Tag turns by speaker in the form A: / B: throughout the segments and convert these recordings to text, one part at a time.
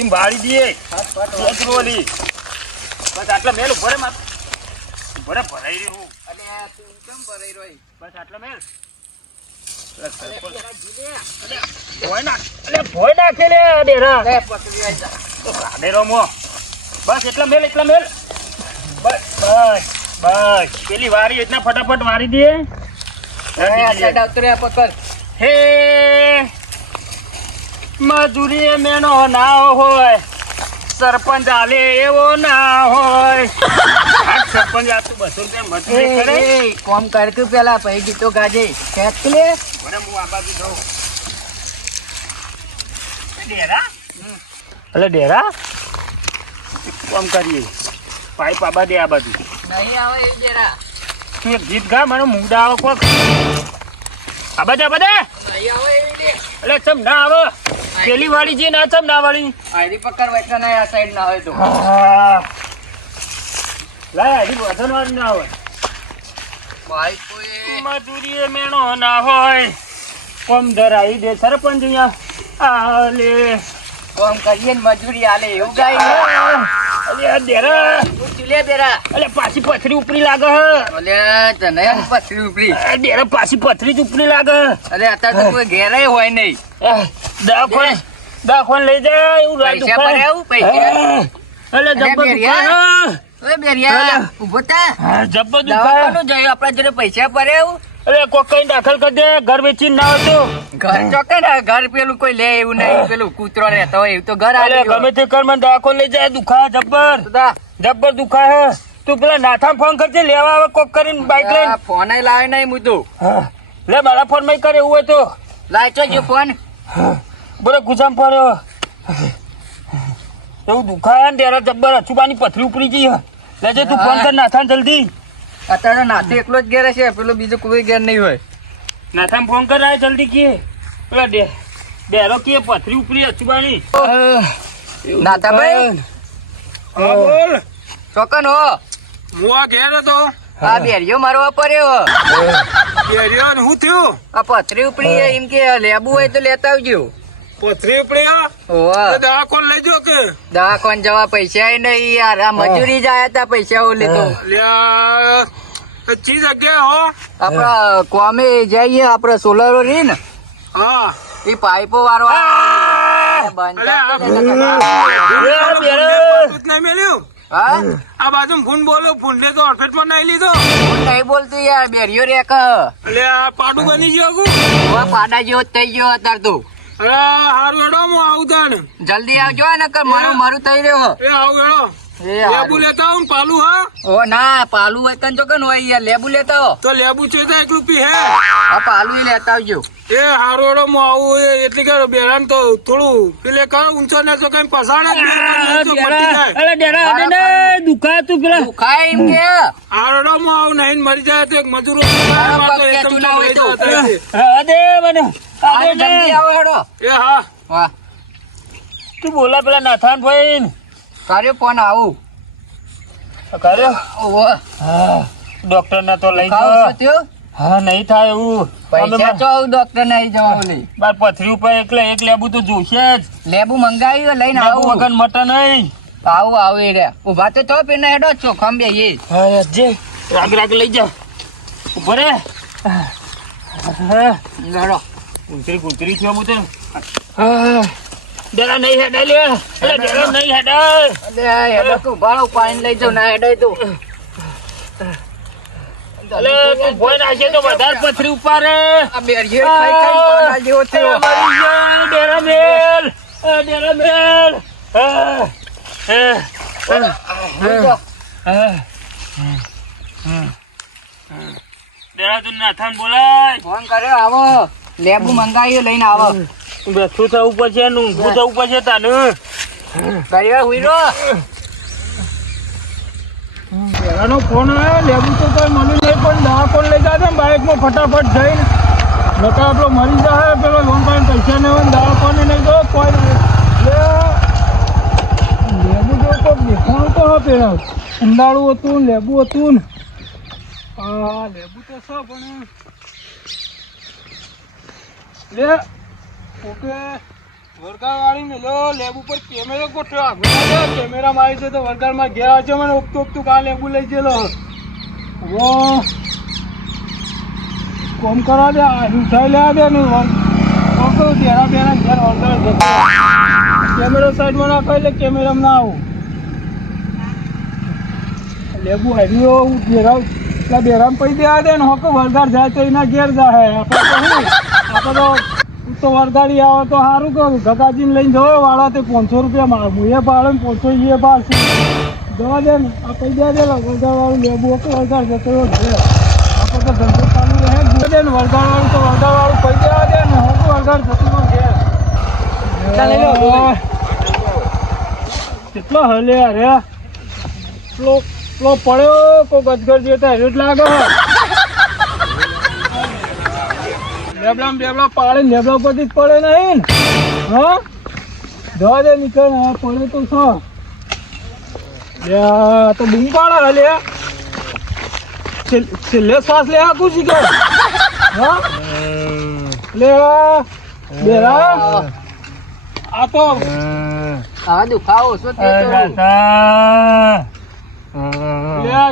A: એમ વાળી દઈએ ચોતરોલી બસ આટલા મેલ ઊભો રે ઊભો રે ભરાઈ રહ્યું બસ આટલા મેલ. ભોય નાખ. અલે ભોય નાખે લે ડેરા. તો કાઢેરો મો. બસ એટલા મેલ એટલા મેલ. બસ બસ બસ. પેલી વારી એટલા ફટાફટ વારી દે. હે. મજૂરી મેનો ના હોય સરપંચ આલે એવો ના હોય. સરપંચ આ તું બસો રૂપિયા મજૂરી કરે?
B: કોમ કર તું પેલા પછી ગીતો ગાજે. ખેંચ લે.
A: બરાબર હું આ બાજુ જાઉં. ડેરા? એટલે ડેરા? કોમ કરીએ. પાઇપ આ દે આ બાજુ.
B: નહીં આવે એ ડેરા.
A: તું એક ગીત ગા મને મુંડા આવે કોક. આ બાજુ આ બાજુ.
B: નહીં આવે
A: એટલે ચમ ના આવે? પેલી વાળી જે ના ચમ ના વાળી?
B: આયરી પકડ વચ્ચે ના આ સાઈડ ના હોય તો.
A: લાય હજી વજન વાળી ના હોય.
B: ભાઈ કોઈ
A: મજૂરી એ મેણો ના હોય. કોમ ધરાઈ દે સરપંચ અહીંયા. આલે
B: કોમ કરીએ ને મજૂરી આલે એવું ગાય
A: અલે
B: ચીલે
A: અલે પાછી પથરી ઉપરી લાગે
B: તને પથરી
A: ઉપરી પાછી પથરી જ ઉપરી લાગે
B: અરે અત્યારે તો કોઈ ઘેરે હોય નહીં.
A: દવાખાને દવાખાને લઈ જાય એવું રાત
B: પૈસા
A: દુખાય.
B: પૈસા?
A: અલે જબ્બર દુખાય
B: ઓય બેરિયા ઊભો થા.
A: જબ્બર દુખાય.
B: દવાખાનું જોયું આપણા જોડે પૈસા ભરે એવું?
A: અલે કોક કઈ દાખલ કરી દે ઘર વેચી ના હોય તો
B: ઘર ચોકે ને ઘર પેલું કોઈ લે એવું નહીં પેલું કૂતરો રહેતો હોય એવું તો ઘર
A: અલે ગમે તે કર મને દાખો લઈ જાય દુખા જબ્બર. જબ્બર દુખા હે. તું પેલા નાથા ફોન કરજે લેવા આવે કોક કરીને બાઈક લઈને.
B: ફોન આય લાવે નહીં હું તો.
A: લે મારા ફોનમાં કરે એવું હોય તો.
B: લાય તો જો ફોન
A: બોલે ગુજામ પડ્યો. એવું દુખાયા ને ત્યારે જબ્બર અચુબાની પથરી ઉપડી ગઈ હે. લેજે તું ફોન કર નાથા જલ્દી.
B: અત્યારે નાથી એકલો જ ઘેર છે પેલો બીજો કોઈ ઘેર નહીં હોય.
A: નાથાને ફોન કર જલ્દી કે પેલા ડે ડેરો કે પથરી ઉપરી અચુબાની
B: નાથાભાઈ?
C: હા બોલ.
B: ચોકન હો.
C: હું આ ઘેર હતો.
B: આ બેરિયો મારવા પડ્યો
C: બેરિયો ને શું થયું?
B: આ પથરી ઉપરી એમ કે લેબુ હોય તો લેતા આવજો.
C: પથરી
B: ઓવા જવા પૈસા નહીં યાર. આ મજૂરી જ આયા તા. પૈસા ઓ લેતો
C: લ્યા એ હો.
B: આપડા કોમે જઈએ આપડે સોલરો રી ને
C: હા.
B: એ પાઇપો વાળો બંધ.
C: મેલ્યું
B: હા
C: આ બાજુ ફૂન બોલો ફૂન તો માં નહીં લીધો.
B: નહીં બોલતું યાર બેરિયો રે
C: એટલે પાડું બની ગયું
B: પાડા જેવો થઈ ગયો અત્યારે તો.
C: અરે હારું હેડો હું આવું તાણ.
B: જલ્દી આવજો નકર મારું મારું થઈ રહ્યો
C: એ આવું હેડો.
B: એ
C: લેબુ લેતા ને હા.
B: ઓ ના પાલુ હોય તન જો કે હોય યાર લેબુ લેતા.
C: તો લેબુ છે તો એકલું પી હે.
B: આ પાલું લેતા આવજો.
C: એ હારું હેડો હું આવું. એ એટલે કે બેરાન તો થોડું પેલે કરો ઊંચો ને તો કઈ પસાડે
A: અલે ડેરા અડે ને દુખાય તું પેલા.
B: દુખાય એમ કે.
C: હારડો હું આવું નહીં મરી જાય તો એક મજૂરો
A: મને.
B: આવો હેડો.
C: એ હા.
B: વાહ.
A: તું બોલા પેલા નાથાન ભાઈ
B: કર્યો ફોન આવું.
A: કર્યો?
B: ઓહો.
A: હા. ડોક્ટર ને તો લઈ હા નહીં થાય એવું.
B: પૈસા ડોક્ટર ને જવા લઈ
A: બાર પથરી ઉપર એકલે એક લેબુ તો જોશે જ.
B: લેબુ મંગાવી લઈને આવું.
A: વગર મટે નહીં.
B: આવું આવું એ રે. ઊભા તો તો પીને હેડો ચોખમ બે એ.
A: હા જે. રાગ રાગ લઈ જા. ઉભરે હા
B: લડો
A: કુંતરી કુંતરી થયો હું તો હા. ડેરા નહીં હેડે લે. અરે ડેરા નહીં હેડે
B: અલે હેડો તું ભાડો પાણી લઈ જાવ ના હેડો તું.
A: અલે તું ભોય નાખે તો વધારે પથરી ઉપર
B: આ બેરિયો ખાઈ ખાઈ પાડા જેવો થયો?
A: મરી ગયા ડેરા મેલ. ડેરા મેલ. હા. હા.
B: જાઓ.
A: ડેરા તું નાથાન બોલાય.
B: ફોન કર્યો આવો. લેબુ મંગાવ્યું લઈને આવો.
A: બેઠું થવું પડશે ને ઊંઘું થવું પડશે તાનું.
B: ભાઈ હુઈરો
C: એનો ફોન આવ્યો લેબુ તો કઈ મળ્યું નહીં પણ દવાખાને લઈ ગયા બાઇકમાં ફટાફટ જઈને. નકા આપણો મરી જાય પેલો લોન પાણી પૈસા નહીં હોય ને દવાખાને નહીં ગયો કોઈ લેબુ તો દેખાણું તો હા પેલા અંદાળું હતું લેબુ હતું ને. હા લેબુ તો છે પણ લે ઓકે. વરગાડવાળી લો લેબ ઉપર કેમેરો ગોઠવ્યો આવે, કેમેરામાં છે તો વરગાડમાં ઘેર આવે મને ઉગતું ઉગતું કા લેબુ લઈ ગયેલો. વો કોમ કરવા દે આ ઉઠાઈ લેવા દે ને કોમ દેરા બેરા ઘેર વરગાડ જતો. કેમેરો સાઈડમાં નાખો એટલે કેમેરામાં ના આવું. લેબુ આવ્યું ડેરા પેલા બેરામ પૈ દેવા દે ને હોકો વરગાડ જાય તો એના ઘેર જાય આપણે તો વરદાળી તો તું તો આવે તો સારું કરું. ગગાજી લઈને જવો વાળા તે પાંચસો રૂપિયા મારે. હું એ ભાડે ને પાંચસો એ પાડશે જવા દે ને. આ પૈ દે વરગાડવાળું લેબુ હોકો વરદાળ જતો છે આપણે તો ધંધો ચાલુ રહે. જ દે ને. વરગાડવાળું તો વરગાડવાળું પૈ દેવા દે ને. હોકો વરગાડ જતો રહ્યો. ઘેર કેટલો હલે અરે પેલો પડ્યો કો ગજગર જેતા હેડ લાગે. લેબલા બેબલા પાડે ને લેબલા પરથી જ પડે નહીં. હા? જવા દે નીકળ હા પડે તો છો. લે તો બૂમ પાડે હલે છેલ્લે- શ્વાસ લે આખું શીખે હા? લે બેરા. આ તો.
B: હા દુખાવો તો.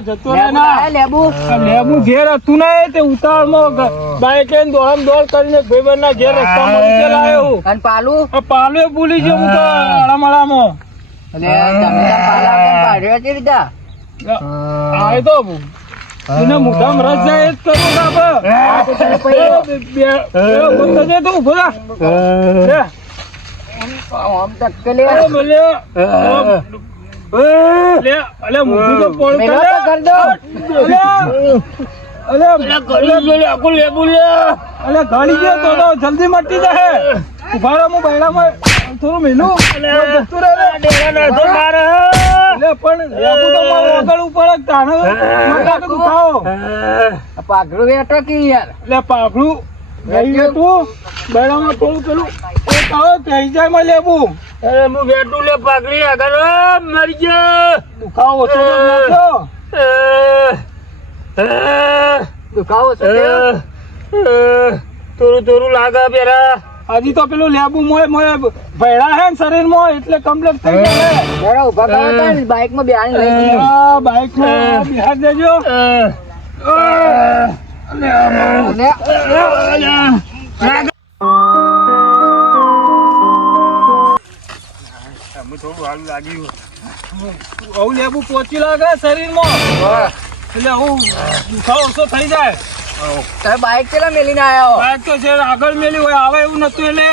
C: જતો
B: લેબુ
C: ના.
B: લેબુ.
C: લેબુ ઘેર હતું ને તે ઉતાવળમાં બાઈક લઈને દોડમ દોડ કરીને ભાઈબંધના ઘેર રસ્તા કે લાયો હું.
B: અને પાલું?
C: પાલો એ ભૂલી ગયો હું તો આડામાડામાં.
B: અને તમે પાલા કાઢ્યો છે રીતા?
C: આવે તો એને મોઢામાં રસ જાય જ કરવું છે આપણે. બે- બે- બે ઊભો થા.
B: આમ ધક્કે લે.
C: અલે મોઢું તો પોળું કરે.
B: તો.
C: અલે, અલે ગાડી તો તો જલ્દી મટી જશે ઉભારો હું બૈરામાં થોડું મેલું જતું રહે. રે. અલે પણ લેબુ તો મારું વગર ઉપર જ તાણે માથા કે દુખાવો
B: પાઘડું કે યાર?
C: એટલે પાઘડું ગઈ હતું બૈરામાં થોડું પેલું. એ કહો થઈ જાય માં લેબુ દુખાવો ઓછો તો
B: દુખાવો ઓછો
A: થોડું થોડું લાગે પેલા.
C: હજી તો પેલું લેબુ મોય મોય ભેળા હે ને શરીરમાં એટલે કમ્પ્લેટ થઈ જાય
B: તો ને બાઇકમાં લઈ
C: માં બિહાર દેજો.
B: અને
A: થોડું હાલ લાગ્યું.
C: આવું લેબુ પોચી લાગે શરીરમાં. એટલે હું દુખાવો ઓછો થઈ જાય.
B: તમે બાઇક કેટલા મેલીને આયા હો?
C: તો છે આગળ મેલી હોય આવે એવું નતું એટલે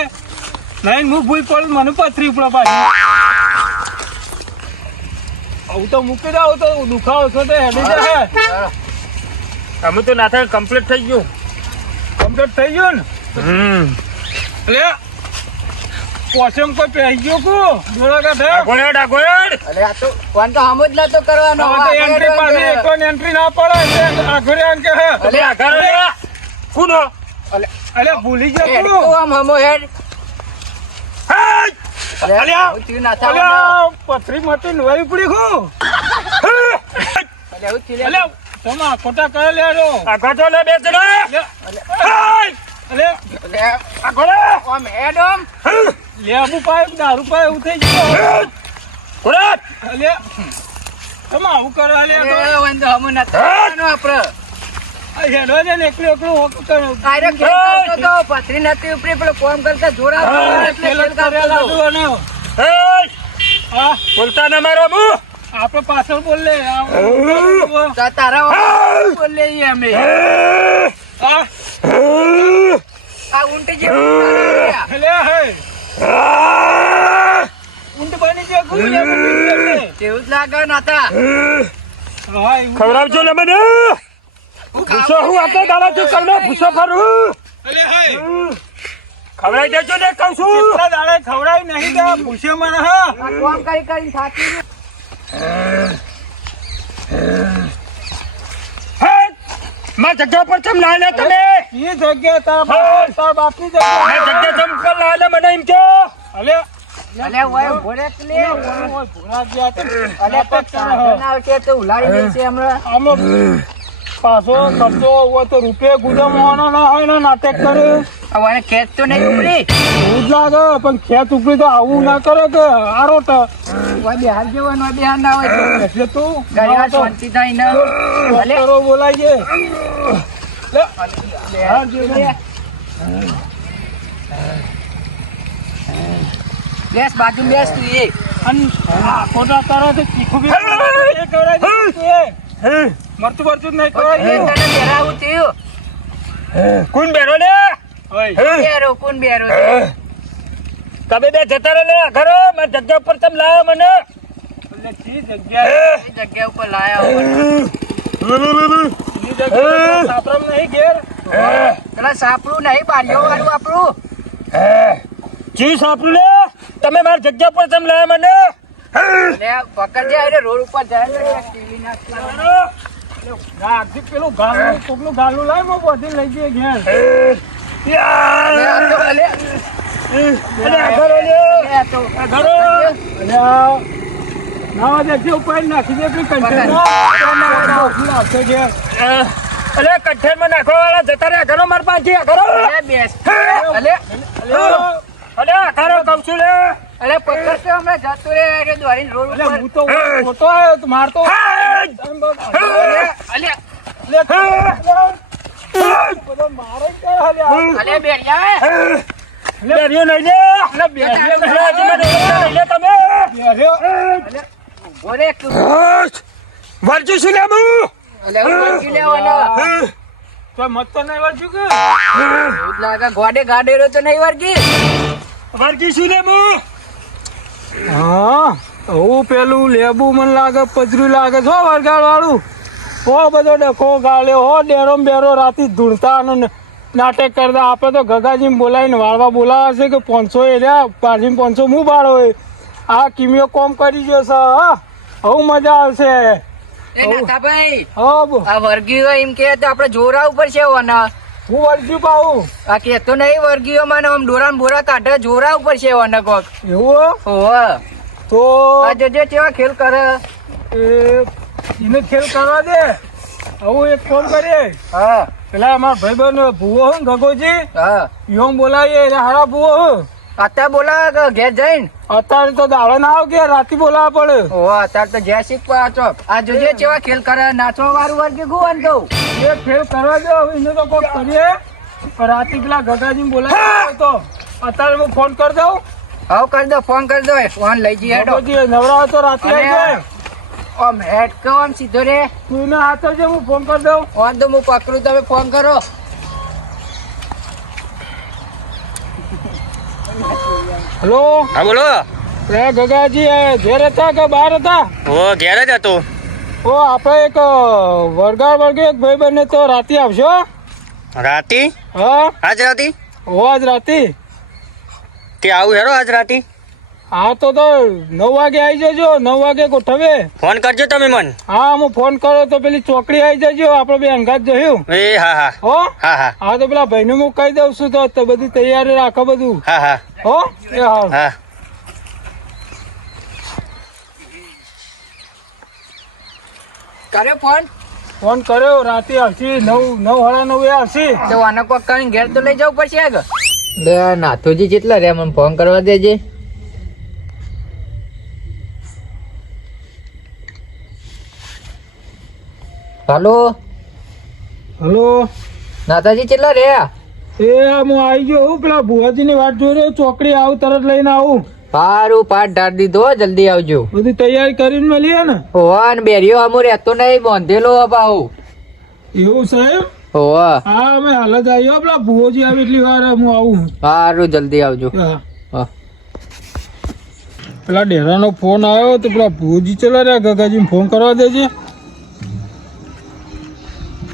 C: નહીં હું ભૂલ પડું મને પથરી પાછી. આવું તો મૂકી દઉં તો દુખાવો ઓછો તો હેડી જાય.
A: અમે તો ના થાય કમ્પ્લીટ થઈ ગયું.
C: કમ્પ્લીટ થઈ ગયું ને? એટલે પોસમ કોઈ પહેરી ગયો કુ દોડા કાઢે
A: ડાગોયડ ડાગોયડ
B: અરે આ તો કોણ તો હમો જ નતો કરવાનો.
C: હવે તો એન્ટ્રી પાસે કોણ એન્ટ્રી ના પડે એટલે આઘરે આમ કે હે
A: અલે આ ઘર કુનો
C: અલે. ભૂલી ગયો તું.
B: તો આમ હમો હેડ! અરે! હું થયું ના થવાનું.
C: અલ્યા પથરી મટી નવાઈ પડી હું
B: અલે હું થયું લે?
C: અલે તમે આ ખોટા કરે લેડો
A: આ ઘટો લે બેસ રે હાય!
C: અલે.
B: અલે
A: આ ઘોડે.
B: આમ હેડ આમ.
C: લેબુ પાય દારૂ પાય એવું થઈ ગયું.
A: ઘોડે
C: અલે તમે આવું કરો અલે
B: તો. હમો નતો આપડે.
C: આ હેડો ને એકલું એકલું હોક કરો.
B: આયરો ખેલ તો પથરી નથી ઉપડી પેલો કોમ કરતા જોરા એટલે
C: કરેલા
B: તો.
C: હા.
A: બોલતા ના મારો મુ?
C: આપણે પાછળ બોલ લે
B: તારા બોલે અમે.
C: હા.
B: આ ઊંટ જેવું
C: એટલે હે ઊંટ બની ગયો કુ લેબુ પી ગયો એટલે.
B: તેવું જ લાગે નાતા?
A: ખવડાવજો ને મને. ભૂસો હું આપણે છું કવને ભૂસો ફરું? ખવડાવી દેજો ને કહું છું.
C: દાડે ખવડાવી નહીં દે પૂછે મને હા
B: આ કોમ કરી કરી થાકી ગયો.
A: હે. માં જગ્યા પર ચમ લાલે તમે?
C: એ જગ્યા તારા બાપ તારા બાપની જગ્યા.
A: મે જગ્યા ચમ પર લાલે મને એમ કે
C: અલે.
B: અલે ઓય ભોળે જ
C: ઓય ભૂરા ગયા તે.
B: અલે તો સાધન તો ઉલાડી દેશે હમણાં.
C: આમાં પાછો ખર્ચો હોય તો રૂપિયા ગુદમ હોવાનો ના હોય ને નાટક કરે.
B: હવે આને તો નહીં ઉપડી.
C: એવું જ લાગે પણ ખેત ઉપડી તો આવું ના કરે કે આરોટ.
B: હવે બિહાર જેવાનું હોય બિહાર ના હોય
C: એટલે તું
B: ઘણી શાંતિ થાય ને. ભલે.
C: બોલાય છે. બિહાર જેવું.
B: બેસ બાજુ બેસ તું એ.
C: અને ખોટા તારો તો ચીખું બી એ કરાય દે તું એ. મરચું મરચું નહીં કરાય
B: તને બેરાવું થયું.
A: કોણ બેરો લે?
B: બેરો કોણ બેરો છે?
A: તમે બે જતા રહો ઘરો મારી જગ્યા ઉપર તમે લાવો મને.
C: એટલે જી જગ્યાએ
B: જગ્યા ઉપર લાયા
C: સાપરામ નહીં ઘેર?
B: પેલા સાપડું નહીં બારીઓ વાળું આપણું.
A: જી સાપડું લે? તમે મારી જગ્યા ઉપર તમે લાવ્યા મને?
B: પકડ જાય રોડ ઉપર જાય ટીવી નાખવાનું.
C: પેલું ગાલું ગાલું લાય લઈ જઈએ ઘેર.
B: લે. આ તો લે,
A: અરે આ ઘરો લે
B: લે આ તો.
A: આ ઘરો.
C: અને આ નાવા દેખી ઉપર નાખી દે પેલી કંઠી
A: અરે કઠેરમાં નાખવા વાળા જતા રહ્યા. ઘરો માર પાછી
B: અઘરો અલે.
A: અરે આ ઘરો કહું છું લે.
B: અલે પકડ તો હમણાં જતું રે એટલે દોડીને રોડ ઉપર?
C: હું તો મોટો આવ્યો તો મારતો
B: અલે. અલે.
C: મારે.
B: અલે બેરિયા
A: નહીં લે. અરે ઓળખતા નહીં લે. તમે.
C: બેઠ્યો.
B: ઊભો રે તું.
A: વરજુ શું લે હું?
B: અલે હું વળગી લેવાનો.
C: તો મત તો નહીં વાંચ્યું કે?
B: લાગે ગોડે ગાડેરો તો નહીં વળગી.
A: વરજી શું લેબુ હા?
C: હું પેલું લેબુ મને લાગે પજરું લાગે છો વરગાડ વાળું હો બધો ડખો ગાળ્યો હો ડેરો બેરો રાતી ધૂળતા અને ન- નાટક કરતા આપણે તો ગગાજીને બોલાવીને વાળવા બોલાવે છે કે પાંચસો એ રહ્યા પાછી પાંચસો હું ભાડો હોય. આ કિમિયો કોમ કરી ગયો છે હા. હું મજા આવશે.
B: એ નાથાભાઈ આ વર્ગીઓ એમ કે આપણે જોરા ઉપર છે
C: હું વળગ્યું પાઉં.
B: આ કેતો નહીં વર્ગીઓ મને આમ ડોરા બોરા કાઢે જોરા ઉપર છે કોક.
C: એવું
B: હો?
C: તો
B: આ જજે કેવા ખેલ કરે.
C: એ એને ખેલ કરવા દે. હું એક ફોન કરીએ.
B: હા.
C: પેલા ભાઈ ભાઈબંધ ભૂવો હું ગગોજી
B: હા.
C: યોમ બોલાવીએ એટલે હારા ભૂવો હું.
B: અત્યારે બોલા કે ઘેર જઈને?
C: અત્યારે તો દાડો ના આવ કે રાતે બોલાવવા પડે.
B: ઓ અત્યારે તો જય શીખ પાછો આ જોજે કેવા ખેલ કરે નાચવા વાળું કે ગુવાન તો?
C: એ ખેલ કરવા દો એને તો કોક કરીએ. રાતે પેલા ગગાજી બોલાવે તો. અત્યારે હું ફોન કરી દઉં.
B: હાવ કરી દો ફોન કરી દો ફોન લઈ જઈએ
C: નવરા તો રાતે આવી જાય
B: આમ હેડ કહો આમ સીધો રે.
C: તું હાથો છે હું ફોન કરી દઉં.
B: ફોન તો હું પકડું તમે ફોન કરો.
C: હલો?
A: હા બોલો.
C: રે ગગાજી એ ઘેર હતા કે બહાર હતા?
A: ઓ ઘેર જ હતો.
C: ઓ આપણે એક વરગાડ વર્ગે એક ભાઈ બને તો રાતે આવશો
A: રાતી?
C: હા.
A: આજ રાતી?
C: હો આજ રાતે.
A: તે આવું હેરો આજ રાતી?
C: હા તો તો નવ વાગે આવી જજો નવ વાગે ગોઠવે
A: ફોન કરજો તમે મન.
C: હા હું ફોન કરો તો પેલી ચોકડી આવી જજો આપણે બે અંગાત જોયું.
A: એ હા હા.
C: હો?
A: હા હા.
C: હા તો પેલા ભાઈને હું કહી દઉં છું તો બધી તૈયારી રાખો બધું.
A: હા હા.
C: હો? એ હા.
A: હા.
B: કર્યો ફોન?
C: ફોન કર્યો રાતે આવશે નવ નવ હળા નવ હશી આવશે
B: તો આને કોક કરીને ઘેર તો લઈ જવું પડશે આગળ? લે નાથુજી કેટલા રે મને ફોન કરવા દેજે. હાલો?
C: હલો?
B: દાદાજી કેટલા રે
C: એ હું આવી ગયો હું. પેલા ભુવાજીની વાટ જોઈ રહ્યો ચોકડી આવું તરત લઈને આવું.
B: સારું પાઠ ઢાળ દીધો જલ્દી આવજો.
C: બધી તૈયારી કરીને મળીએ ને?
B: હોવા ને બેરીઓ અમુ રહેતો નહીં બાંધેલો બાહુ.
C: એવું સાહેબ?
B: હોવા.
C: હા અમે હાલ જ આવ્યો પેલા ભુવોજી આવે એટલી વાર હું આવું.
B: સારું જલ્દી આવજો.
C: હા. પેલા ડેરાનો ફોન આવ્યો તો પેલા ભુવજી ચલા રહ્યા? ગગાજી ફોન કરવા દેજે.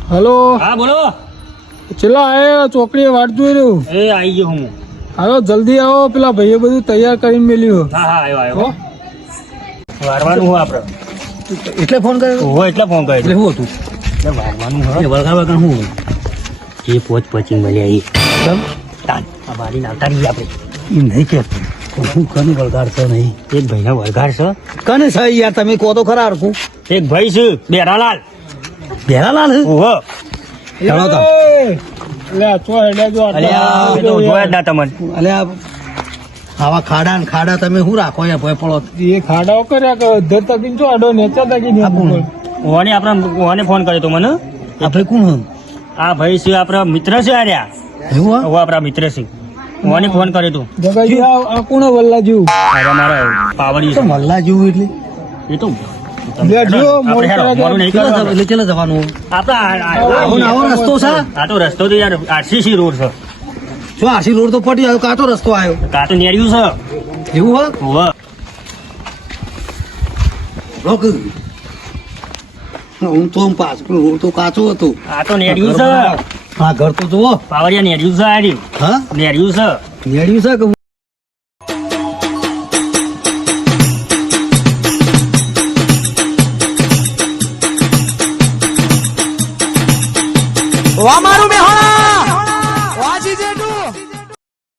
C: હલો.
A: હા બોલો.
C: ચલા આયા ચોકડીએ વાટ જોઈ રહ્યું.
A: એ આવી ગયો હું.
C: હાલો જલ્દી આવો. પેલા ભાઈએ બધું તૈયાર કરીને મેલ્યું.
A: હા હા આવ્યો
C: હો.
A: આવ્યો વારવાનું હોય આપણે
C: એટલે ફોન કર્યો?
A: હોય એટલે ફોન કર્યો.
C: શું હતું?
A: એટલે વારવાનું હોય. વળગા વગર હું એ પોચ પચી મળ્યા એ. તાન આ રહીએ આપણે.
D: એ નહીં કહેતું. હું કને વળગાડ છે નહીં?
A: એક ભાઈના વળગાડ છે
D: કને છે યાર? તમે કહો તો ખરા હરખું.
A: એક ભાઈ છે બેરાલાલ.
D: ભેરાલાલ છે
A: ઓહો
D: ચાલો તો.
C: જો
D: અલ્યા,
A: તો. જોયા જ ના તમને.
D: અલે આવા ખાડા ને ખાડા તમે શું રાખો એ ભાઈ પડો?
C: એ ખાડાઓ કર્યા કે ધર તકીન ચો આડો નેચા તકીન?
A: ઓને આપણે ઓને ફોન કર્યો તો મને.
D: આ ભાઈ કોણ
A: આ ભાઈ છે આપણા મિત્ર છે આર્યા
D: એવું હા?
A: આપણા મિત્ર છે. ઓને ફોન કર્યો તો.
C: જગાજી આ આ કોણ વલ્લાજી?
A: અરે મારા પાવડી
D: છે. મલ્લા જેવું એટલે?
A: એ તો
D: જવાનું.
A: આ-
D: રસ્તો છે.
A: આ તો રસ્તો તો યાર આરસીસી રોડ છે.
D: જો રોડ તો પટી આવ્યો કાચો રસ્તો આવ્યો.
A: કાં તો નેર્યું છે.
D: એવું હા? રોક. હું તો પાછું રોડ તો કાચો હતો.
A: આ તો નેર્યું છે.
D: હા ઘર તો જુઓ.
A: પાવડિયા નેર્યું છે આર્યું
D: હા?
A: નેર્યું છે.
D: નેડ્યું છે